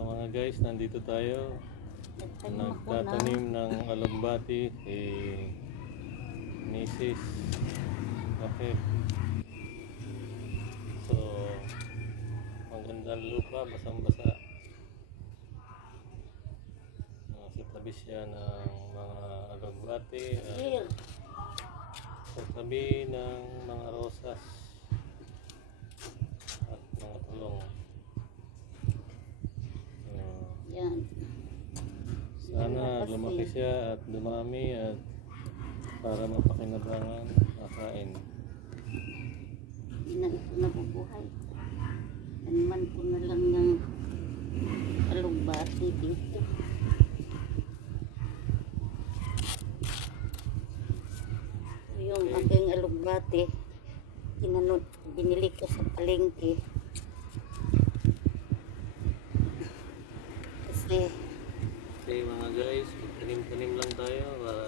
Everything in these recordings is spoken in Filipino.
mga guys, nandito tayo. Nagtatanim ng alugbati si Mrs. Okay. So, magandang lupa, basang-basa. Nasa tabi siya ng mga alugbati at sa tabi ng mga rosas Yan. Sana lumaki kasi siya at dumami at para mapakinabangan makain. Hindi na ito nabubuhay. Taniman ko na lang ng alugbati dito. Ito Yung aking alugbati, kinanod, binili ko sa palengke. Kasi Okay mga guys, tanim-tanim lang tayo para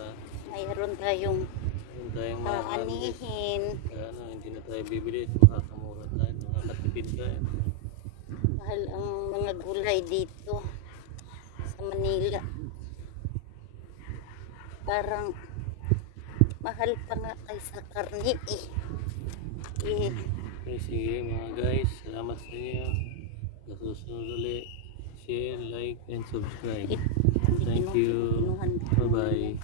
mayroon tayong meron tayong ma-harvest. aanihin. Kaya ano, hindi na tayo bibili, makakamura tayo, makakatipid tayo. Mahal ang mga gulay dito sa Manila. Parang mahal pa nga kaysa karne eh. Eh, Okay, sige mga guys, salamat sa inyo. Sa susunod ulit, share, like, and subscribe. Thank you. Bye-bye.